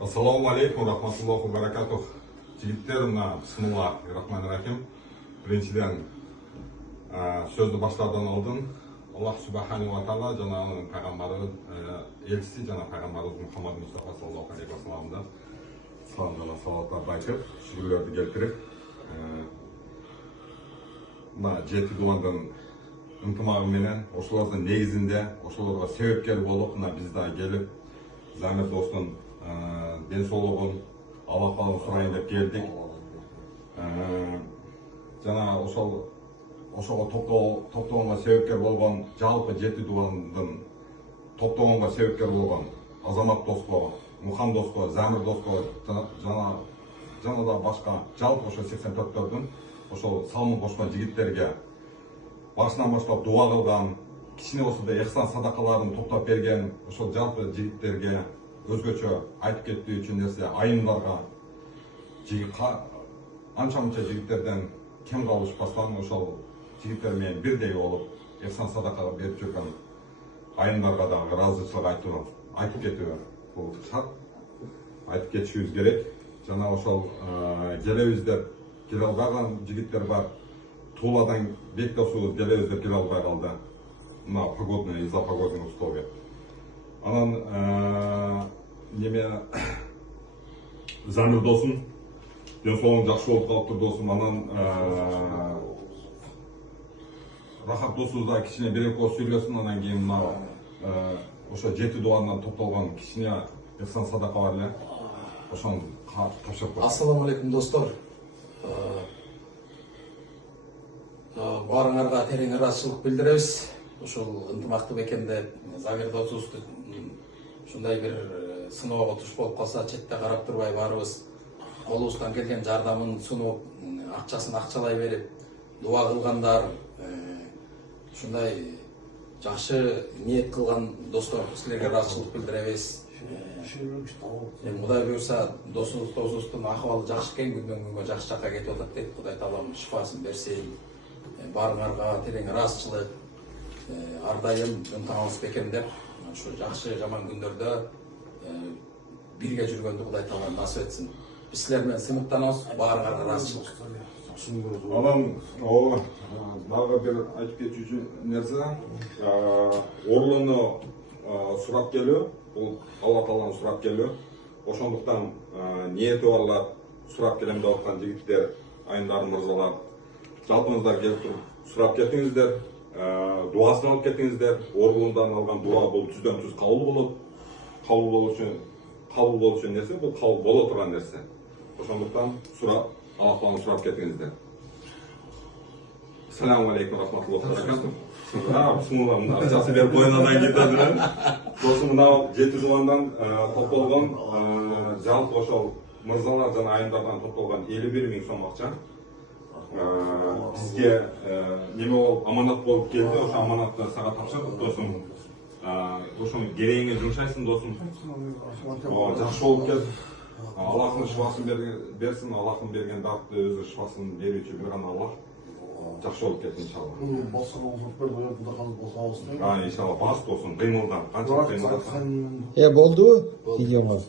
Ассаламу алейкум, рахматуллаху баракатух. Жігіттер, мына бисмилла рахман-рахим. Біріншіден сөзді баштардан алдын. Аллах субхани ва таала жанагының пайғамбары елшісі жана пайғамбарыбыз Мұхаммад Мустафа саллаллаху алейхи ва салламды салам жана салаваттарды айтып, шүгүрлөрдү келтирип, мына жети дуандын ынтымагы менен ошолордун негизинде ошолорго себепкер болуп, мына биз да келип Замир достун ден соолугун Алла калын сурайын деп келдик. Жана ошого топтогонго себепкер болгон, жалпы жети дубандын топтогонго себепкер болгон Азамат доско, Мухан доско, Замир доско жана да башка жалпы ошо 84-төрдүн ошол салмын кошкон жигиттерге башынан баштап дуа кылган, кичине болсо да эхсан садакаларын топтоп берген ошол жалпы жигиттерге өзгөчө айтып кетүү үчүн нерсе айымдарга анча мынча жигиттерден кем калышпастан ошол жигиттер менен бирдей болуп эхсан садака берип жүргөн айымдарга дагы ыраазычылык айтып кетүү бул шарт, айтып кетишибиз керек. Жана ошол келебиз деп келе албаган жигиттер бар. Туладан бек досубуз келебиз деп келе албай калды. Мына погодный, из-за погодных условий. Анан неме Замир досум ден соолугуң жакшы болуп калыптыр досум. Анан Рахат досубуз да кичине бир эки ооз сүйлөсүн, анан кийин мына ошо жети дуандан топтолгон кичине эхсан садака бар эле. Ошону тапшырып коет. Ассаламу алейкум достор. Баарыңарга терең ыраазычылык билдиребиз. Ошол ынтымактуу бекенде Замир досубузду ушундай бир сыноого туш болуп калса, четте карап турбай баарыбыз колубуздан келген жардамын сунуп, акчасын акчалай берип, дуа кылгандар, ушундай жакшы ниет кылган достор, силерге ыраазычылык билдиребиз. Кудай буюрса, досубуздун акыбалы жакшы экен, күндөн күнгө жакшы жакка кетип атат дейт. Кудай таалам шифасын берсин. Баарыңарга терең ыраазычылык, ар дайым ынтымагыбыз бекем деп, ушу жакшы жаман күндөрдө бирге жүргөндү Кудай таалам насып этсин. Биз силер менен сыймыктанабыз, баарыңарга ыраазычылык. Анан дагы бир айтып кетүүчү нерсе, орлууну сурап келүү, бул Алла тааланы сурап келүү. Ошондуктан ниети барлар, сурап келем деп аткан жигиттер, айымдар, мырзалар, жалпыңыздар келип туруп сурап кетиңиздер, дуасын алып кетиңиздер. Орлуундан алган дуа бул түздөн түз кабыл болот. Кабыл болуш үчүн нерсе, бул кабыл боло турган нерсе. Ошондуктан сурап, Алла тааланы сурап кетиңиздер. Ассаламу алейкум, рахматуллахи ва баракатух. Бисмилла, мына акчасы берип коюндан кетет. Досум мына жети дуандан топтолгон, жалпы ошол мырзалар жана айымдардан топтолгон 51 000 сом акча бизге неме болуп аманат болуп келди. Ошо аманатты сага тапшырдык досум. Ошону керегиңе жумшайсың досум. Жакшы болуп кел. Аллахтын шифасын берсин. Аллахтын берген дартты өзү шифасын берүүчү бир гана Аллах. Жакшы болуп кетсин иншалла. Иншалла бас болсун, кыймылдан, канча кыймылдан. Болдубу видеоңа?